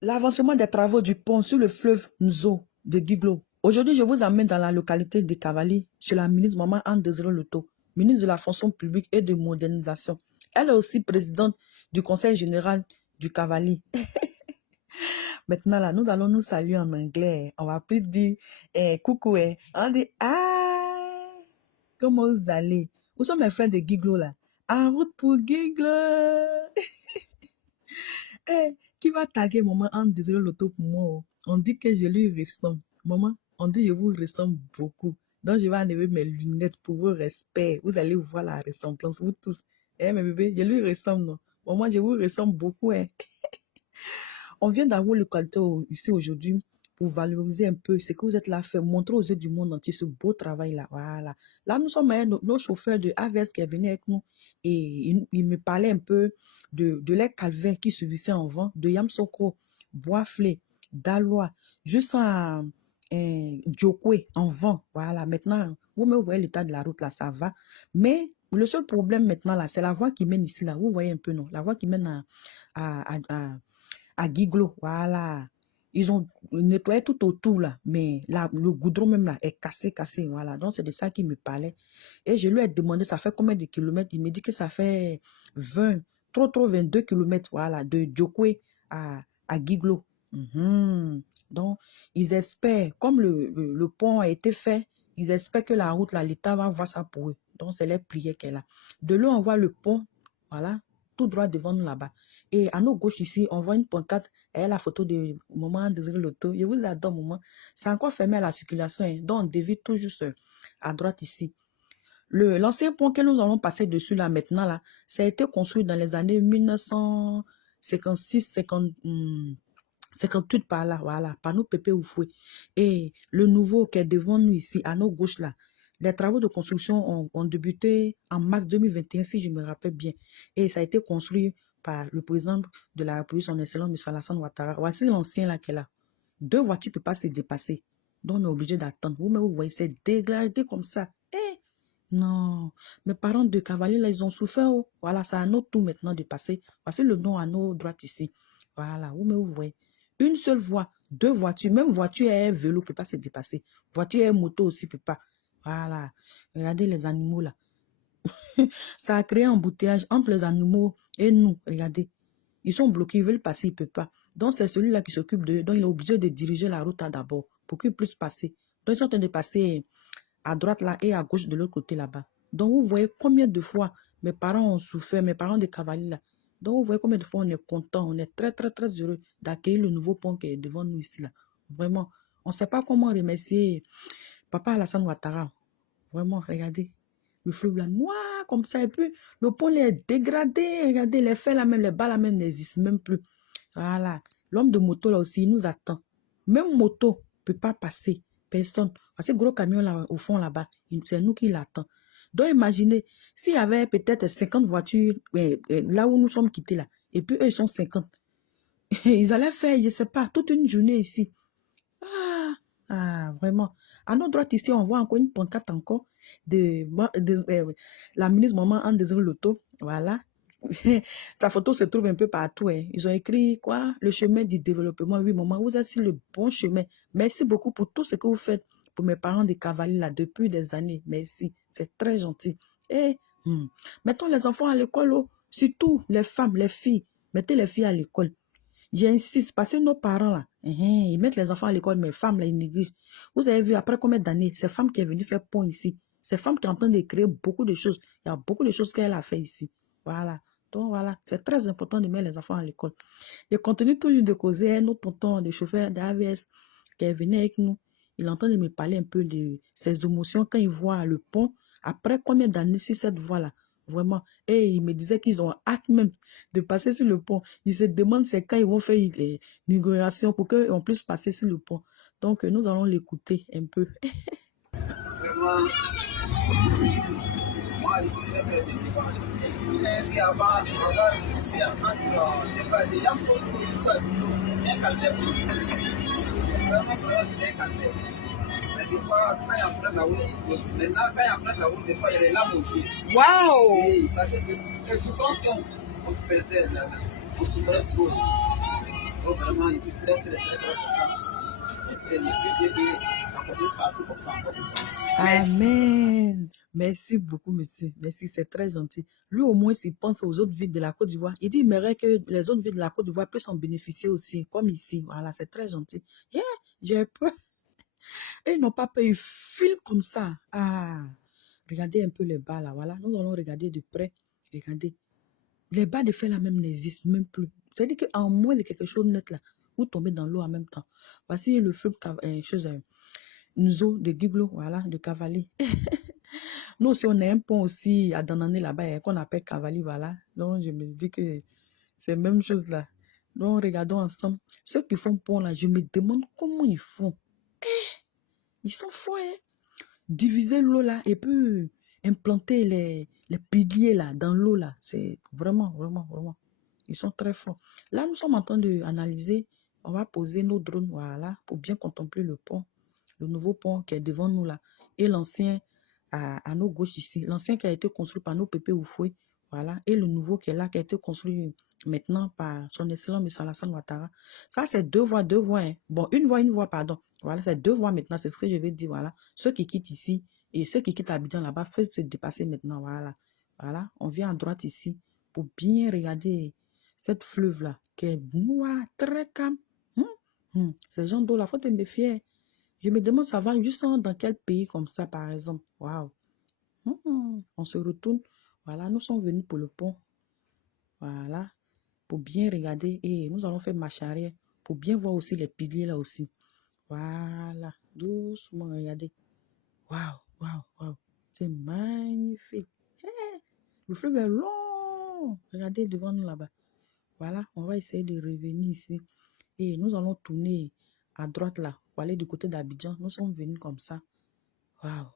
l'avancement des travaux du pont sur le fleuve Nzo de Guiglo. Aujourd'hui, je vous emmène dans la localité de Cavali, chez la ministre Maman Anne Désiré Loto, ministre de la fonction publique et de modernisation. Elle est aussi présidente du conseil général du Cavali. Maintenant, là, nous allons nous saluer en anglais. On va plus dire coucou. On dit ah, comment vous allez? Où sont mes frères de Guiglo là? En route pour Guiglo. Qui va taguer maman en désolé l'auto pour moi? On dit que je lui ressemble. Maman, on dit que je vous ressemble beaucoup. Donc, je vais enlever mes lunettes pour vos respects. Vous allez voir la ressemblance, vous tous. Mes bébés, je lui ressemble, non? Maman, je vous ressemble beaucoup, On vient d'avoir le cadeau ici aujourd'hui pour valoriser un peu ce que vous êtes là à faire, montrer aux yeux du monde entier ce beau travail-là. Voilà. Là, nous sommes nos chauffeurs de AVS qui est venu avec nous et il me parlait un peu de lait calvaire qui se vissait en vent, de Yamsoko, Boisflé, Dalois, juste à Djokwe en vent. Voilà. Maintenant, vous voyez l'état de la route là, ça va. Mais le seul problème maintenant là, c'est la voie qui mène ici là. Vous voyez un peu, non? La voie qui mène à Guiglo, voilà. Ils ont nettoyé tout autour là, mais là, le goudron même là est cassé, voilà. Donc c'est de ça qu'il me parlait. Et je lui ai demandé, ça fait combien de kilomètres? Il me dit que ça fait 20, trop 22 kilomètres, voilà, de Djokwe à Guiglo. Donc, ils espèrent, comme le pont a été fait, ils espèrent que la route là, l'État va voir ça pour eux. Donc, c'est les prières qu'elle a. De là, on voit le pont, voilà, tout droit devant nous là-bas. Et à nos gauches ici, on voit une pancarte et la photo de Maman Désiré Loto. Je vous adore, maman. C'est encore fermé à la circulation. Donc, on dévie tout juste à droite ici. L'ancien pont que nous allons passer dessus là maintenant, là, ça a été construit dans les années 1956, 58 par là, voilà, par nous Pépé Oufoué. Et le nouveau qui est devant nous ici, à nos gauches là, les travaux de construction ont débuté en mars 2021, si je me rappelle bien. Et ça a été construit par le président de la République, son excellent M. Alassane Ouattara. Voici l'ancien là qui est là. 2 voitures ne peuvent pas se dépasser. Donc on est obligé d'attendre. Vous-même, vous voyez, c'est dégradé comme ça. Non, mes parents de Cavalier, là, ils ont souffert. Voilà, c'est à notre tour maintenant de passer. Voici le nom à nos droites ici. Voilà, vous voyez. Une seule voie, 2 voitures, même voiture et vélo ne peut pas se dépasser. Voiture et moto aussi ne peut pas. Voilà, regardez les animaux là. Ça a créé un embouteillage entre les animaux et nous. Regardez, ils sont bloqués, ils veulent passer, ils ne peuvent pas. Donc c'est celui-là qui s'occupe de, donc il est obligé de diriger la route d'abord pour qu'ils puissent passer. Donc ils sont en train de passer à droite là et à gauche de l'autre côté là-bas. Donc vous voyez combien de fois mes parents ont souffert, mes parents de cavaliers là. Donc vous voyez combien de fois on est content, on est très heureux d'accueillir le nouveau pont qui est devant nous ici là. Vraiment, on ne sait pas comment remercier Papa Alassane Ouattara. Vraiment, regardez, le fleuve là noir comme ça et puis le pont là est dégradé. Regardez, les fers là même, les bas là même n'existent même plus. Voilà, l'homme de moto là aussi, il nous attend. Même moto ne peut pas passer. Personne. Parce que gros camion là, au fond là-bas, c'est nous qui l'attend. Donc imaginez, s'il y avait peut-être 50 voitures là où nous sommes quittés là, et puis eux ils sont 50. Ils allaient faire, je ne sais pas, toute une journée ici. Vraiment. À notre droite ici, on voit encore une pancarte encore de la ministre Maman Anne Désiré Loto. Voilà. Ta photo se trouve un peu partout. Ils ont écrit quoi? Le chemin du développement. Oui, maman, vous êtes sur le bon chemin. Merci beaucoup pour tout ce que vous faites pour mes parents de cavaliers là depuis des années. Merci. C'est très gentil. Mettons les enfants à l'école, surtout les femmes, les filles. Mettez les filles à l'école. J'insiste parce que nos parents là, ils mettent les enfants à l'école, mais les femmes là, ils négligent. Vous avez vu après combien d'années, c'est femme qui est venue faire pont ici. C'est femme qui est en train de créer beaucoup de choses. Il y a beaucoup de choses qu'elle a fait ici. Voilà. Donc voilà, c'est très important de mettre les enfants à l'école. Et continue toujours de causer, notre tonton, le chauffeur d'AVS qui est venu avec nous, il est en train de me parler un peu de ses émotions quand il voit le pont. Après combien d'années sur cette voie-là? Vraiment. Et il me disait qu'ils ont hâte même de passer sur le pont. Ils se demandent c'est quand ils vont faire l'inauguration pour qu'on puisse passer sur le pont. Donc nous allons l'écouter un peu. Vraiment, moi, ici, est-ce qu'avant, ici, c'est pas des gens qui sont pour l'histoire un calvaire. Vraiment, c'est un calvaire. Mais des fois, quand il y a plein de la route, maintenant, quand il y a plein de la route, des fois, il y a des lames aussi. Waouh! Oui, parce que les souffrances qu'on faisait, on souffrait trop. Donc vraiment, je suis très, très, très, très content. Et Dieu que ça continue partout comme ça encore. Merci. Amen. Merci beaucoup, monsieur. Merci, c'est très gentil. Lui, au moins, s'il pense aux autres villes de la Côte d'Ivoire, il dit, il aimerait que les autres villes de la Côte d'Ivoire puissent en bénéficier aussi, comme ici. Voilà, c'est très gentil. Yeah, j'ai peur. Et ils n'ont pas peur, ils filment comme ça. Ah, regardez un peu les bas là, voilà. Nous allons regarder de près. Regardez. Les bas de fer là même n'existent même plus. C'est-à-dire qu'en moins de quelque chose de net là, vous tombez dans l'eau en même temps. Voici le fleuve, nous de Giglo, voilà, de Cavali. Nous aussi, on a un pont aussi à Danané là-bas, qu'on appelle Cavali, voilà. Donc, je me dis que c'est la même chose là. Donc, regardons ensemble. Ceux qui font pont là, je me demande comment ils font. Ils sont forts, hein. Diviser l'eau là et puis implanter les piliers là dans l'eau là. C'est vraiment, vraiment, vraiment. Ils sont très forts. Là, nous sommes en train d'analyser. On va poser nos drones, voilà, pour bien contempler le pont. Le nouveau pont qui est devant nous là. Et l'ancien à nos gauches ici. L'ancien qui a été construit par nos Pépé Oufoué. Voilà. Et le nouveau qui est là, qui a été construit maintenant par son excellent M. Alassane Ouattara. Ça, c'est deux voies, hein. Bon, une voie, pardon. Voilà, c'est deux voies maintenant. C'est ce que je vais dire. Voilà. Ceux qui quittent ici et ceux qui quittent Abidjan là-bas, faut se dépasser maintenant. Voilà. Voilà. On vient à droite ici pour bien regarder cette fleuve-là qui est noire, très calme. Ces gens d'eau là, faut te méfier. Je me demande, ça va juste dans quel pays comme ça, par exemple. Waouh. On se retourne. Voilà, nous sommes venus pour le pont. Voilà, pour bien regarder. Et nous allons faire marche arrière pour bien voir aussi les piliers là aussi. Voilà, doucement, regardez. Waouh, waouh, waouh. C'est magnifique. Le fleuve est long. Regardez devant nous là-bas. Voilà, on va essayer de revenir ici. Et nous allons tourner à droite là, pour aller du côté d'Abidjan. Nous sommes venus comme ça. Waouh.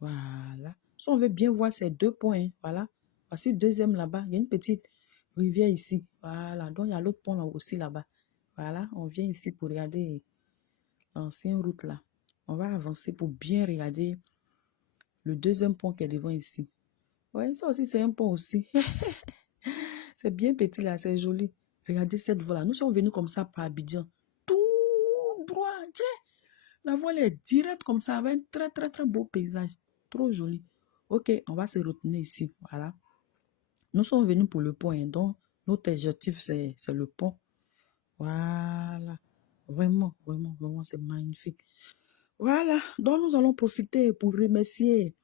Voilà. Si on veut bien voir ces deux points, voilà. Voici le deuxième là-bas. Il y a une petite rivière ici. Voilà. Donc, il y a l'autre pont là aussi là-bas. Voilà. On vient ici pour regarder l'ancienne route là. On va avancer pour bien regarder le deuxième pont qui est devant ici. Oui, ça aussi, c'est un pont aussi. C'est bien petit là, c'est joli. Regardez cette voie là. Nous sommes venus comme ça par Abidjan. Tout droit. Tiens, la voie elle est directe comme ça, avec un très, très, très beau paysage. Trop joli. Ok, on va se retourner ici. Voilà. Nous sommes venus pour le pont, hein, donc notre objectif, c'est le pont. Voilà. Vraiment, vraiment, vraiment, c'est magnifique. Voilà. Donc, nous allons profiter pour remercier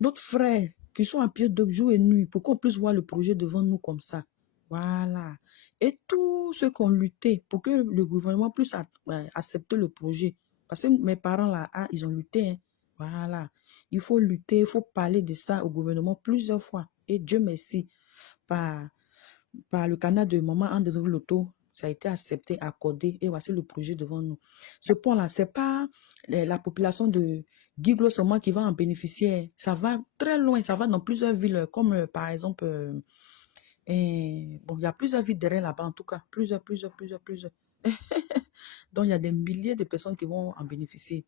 notre frère qui sont à pied de jour et nuit pour qu'on puisse voir le projet devant nous comme ça. Voilà. Et tous ceux qui ont lutté pour que le gouvernement puisse accepter le projet. Parce que mes parents là, ils ont lutté. Hein. Voilà. Il faut lutter, il faut parler de ça au gouvernement plusieurs fois. Et Dieu merci, par le canal de Maman André Loto, ça a été accepté, accordé. Et voici le projet devant nous. Ce pont-là, ce n'est pas la population de Giglo seulement qui va en bénéficier. Ça va très loin, ça va dans plusieurs villes, comme par exemple, bon, il y a plusieurs villes derrière là-bas, en tout cas, plusieurs. Donc, il y a des milliers de personnes qui vont en bénéficier.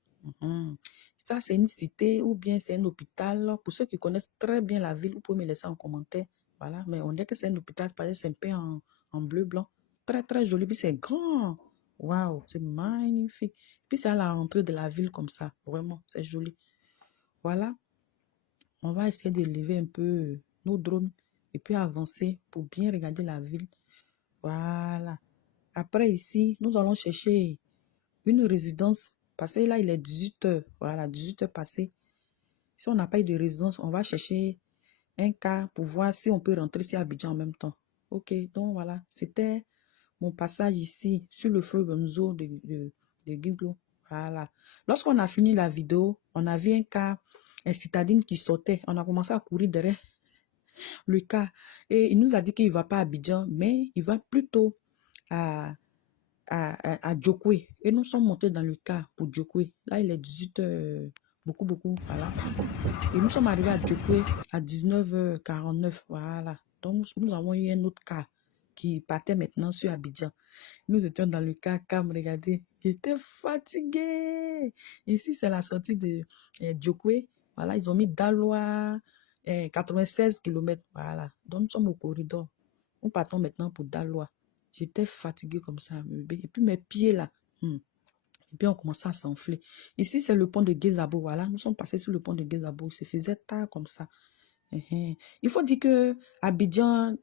Ça, c'est une cité ou bien c'est un hôpital. Pour ceux qui connaissent très bien la ville, vous pouvez me laisser en commentaire. Voilà, mais on dirait que c'est un hôpital parce que c'est un peu en bleu-blanc. Très, très joli. Puis c'est grand. Waouh, c'est magnifique. Puis c'est à la rentrée de la ville comme ça. Vraiment, c'est joli. Voilà. On va essayer de lever un peu nos drones et puis avancer pour bien regarder la ville. Voilà. Après ici, nous allons chercher une résidence. Parce que là, il est 18h. Voilà, 18h passées. Si on n'a pas eu de résidence, on va chercher un cas pour voir si on peut rentrer ici à Abidjan en même temps. Ok, donc voilà. C'était mon passage ici sur le fleuve Benzo de Giglo. Voilà. Lorsqu'on a fini la vidéo, on a vu un citadine qui sortait. On a commencé à courir derrière le cas. Et il nous a dit qu'il ne va pas à Abidjan, mais il va plutôt à Djokwe. Et nous sommes montés dans le cas pour Djokwe. Là, il est 18h, beaucoup, voilà. Et nous sommes arrivés à Djokwe à 19h49, voilà. Donc, nous avons eu un autre cas qui partait maintenant sur Abidjan. Nous étions dans le cas Cam, regardez. J'étais fatigué. Ici, c'est la sortie de Djokwe. Voilà, ils ont mis Daloa, 96 km. Voilà. Donc, nous sommes au corridor. Nous partons maintenant pour Daloa. J'étais fatiguée comme ça, bébé. Et puis mes pieds là. Et puis on commençait à s'enfler. Ici, c'est le pont de Guézabo. Voilà, nous sommes passés sur le pont de Guézabo. Il se faisait tard comme ça. Il faut dire que Abidjan,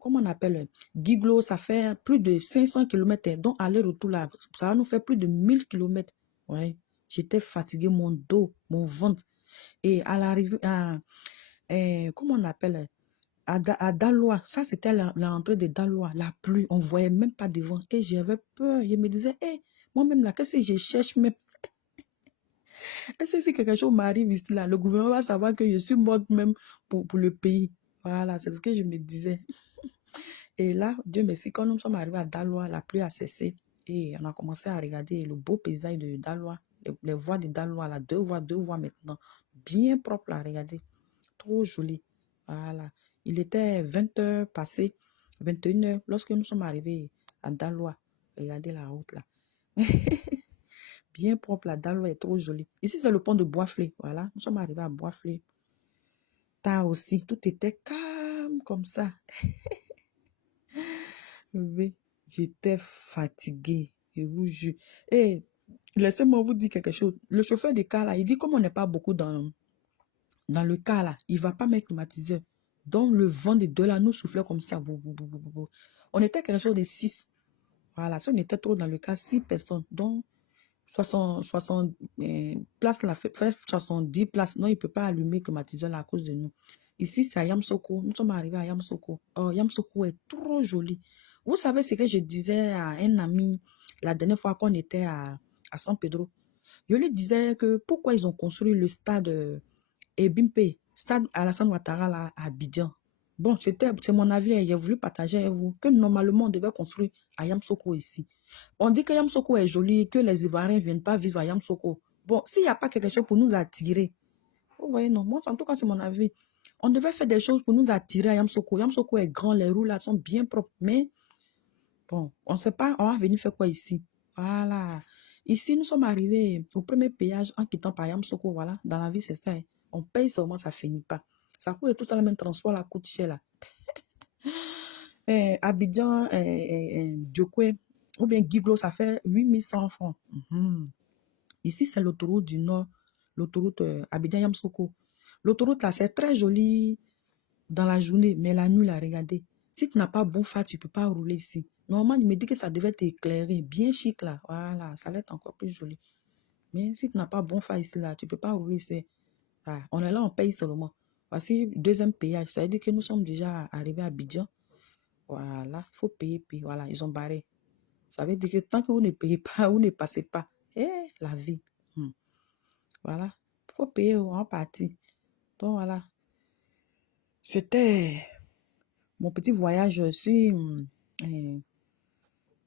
comment on appelle, Guiglo, ça fait plus de 500 km. Donc, aller-retour là, ça va nous faire plus de 1000 km. Ouais, j'étais fatiguée, mon dos, mon ventre. Et à l'arrivée, comment on appelle, à Daloa, ça c'était l'entrée de Daloa, la pluie, on voyait même pas devant. Et j'avais peur. Je me disais, moi-même là, qu'est-ce que je cherche même? Est-ce que si quelque chose m'arrive ici, là, le gouvernement va savoir que je suis morte même pour le pays. Voilà, c'est ce que je me disais. Et là, Dieu merci, quand nous sommes arrivés à Daloa, la pluie a cessé. Et on a commencé à regarder le beau paysage de Daloa, les voies de Daloa, là, deux voies maintenant. Bien propre là, regardez. Trop joli. Voilà. Il était 20 heures passées, 21 heures, lorsque nous sommes arrivés à Daloa. Regardez la route là. Bien propre, la Daloa est trop jolie. Ici, c'est le pont de Boisflé. Voilà, nous sommes arrivés à Boisflé. Tard aussi, tout était calme comme ça. Oui, j'étais fatiguée. Je vous jure. Et laissez-moi vous dire quelque chose. Le chauffeur de car là, il dit comme on n'est pas beaucoup dans le car là, il ne va pas mettre climatiseur. Donc le vent de là nous soufflait comme ça. On était quelque chose de 6. Voilà, si on était trop dans le car, 6 personnes. Donc 60 places, là, fait 70 places. Non, il ne peut pas allumer le climatiseur là à cause de nous. Ici, c'est à Yamsoko. Nous sommes arrivés à Yamsoko. Oh, Yamsoko est trop joli. Vous savez ce que je disais à un ami la dernière fois qu'on était à San Pedro. Je lui disais que pourquoi ils ont construit le stade Ebimpe, stade Alassane Ouattara là, à Abidjan. Bon, c'est mon avis et j'ai voulu partager avec vous que normalement on devait construire à Yamsoko ici. On dit que Yamsoko est joli, que les Ivoiriens ne viennent pas vivre à Yamsoko. Bon, s'il n'y a pas quelque chose pour nous attirer, vous voyez, non, moi, en tout cas, c'est mon avis. On devait faire des choses pour nous attirer à Yamsoko. Yamsoko est grand, les roues là sont bien propres, mais bon, on ne sait pas, on va venir faire quoi ici. Voilà. Ici, nous sommes arrivés au premier péage en quittant par Yamsoko, voilà. Dans la vie, c'est ça. On paye seulement, ça ne finit pas. Ça coûte tout ça, le même transport, là, coûte cher, là. Abidjan, Djokwe, ou bien Guiglo, ça fait 8100 francs. Ici, c'est l'autoroute du Nord, l'autoroute Abidjan-Yamsoko. L'autoroute, là, c'est très joli dans la journée, mais la nuit, là, regardez. Si tu n'as pas bon phare, tu ne peux pas rouler ici. Normalement, il me dit que ça devait t'éclairer, bien chic, là. Voilà, ça va être encore plus joli. Mais si tu n'as pas bon phare ici, là, tu ne peux pas rouler ici. Ah, on est là, on paye seulement. Voici le deuxième péage. Ça veut dire que nous sommes déjà arrivés à Abidjan. Voilà, il faut payer, puis voilà, ils ont barré. Ça veut dire que tant que vous ne payez pas, vous ne passez pas. La vie. Voilà, il faut payer en partie. Donc voilà, c'était mon petit voyage sur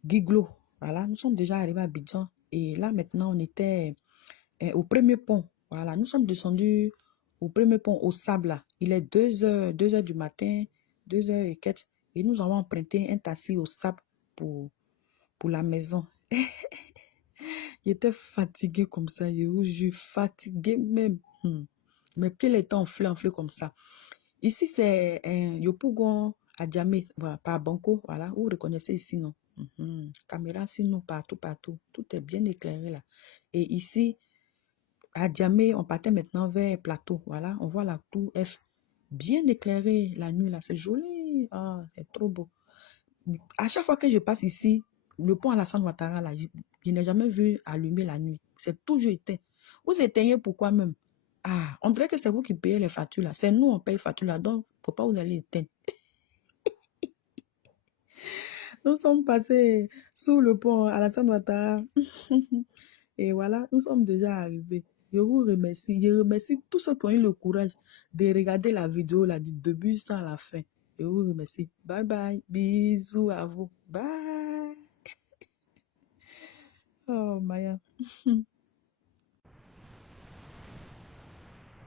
Guiglo. Voilà, nous sommes déjà arrivés à Abidjan. Et là, maintenant, on était au premier pont. Voilà, nous sommes descendus au premier pont, au sable. Là. Il est 2 heures du matin, 2 heures et quelques. Et nous avons emprunté un taxi au sable pour la maison. J'étais fatiguée comme ça, je suis fatiguée même. Mes pieds étaient enflés comme ça. Ici, c'est Yopougon à Djamé, voilà, par Banco, voilà, vous reconnaissez ici, non? Caméra sinon partout. Tout est bien éclairé là. Et ici, à Djamé, on partait maintenant vers Plateau, voilà, on voit la tour F bien éclairée la nuit là, c'est joli, c'est trop beau. À chaque fois que je passe ici, le pont Alassane Ouattara, là, je n'ai jamais vu allumer la nuit. C'est toujours éteint. Vous éteignez pourquoi même? On dirait que c'est vous qui payez les factures là. C'est nous, on paye les factures là. Donc, pourquoi vous allez éteindre? Nous sommes passés sous le pont Alassane Ouattara. Et voilà, nous sommes déjà arrivés. Je vous remercie. Je remercie tous ceux qui ont eu le courage de regarder la vidéo là, du début sans la fin. Je vous remercie. Bye bye. Bisous à vous. Bye. Oh, Maya.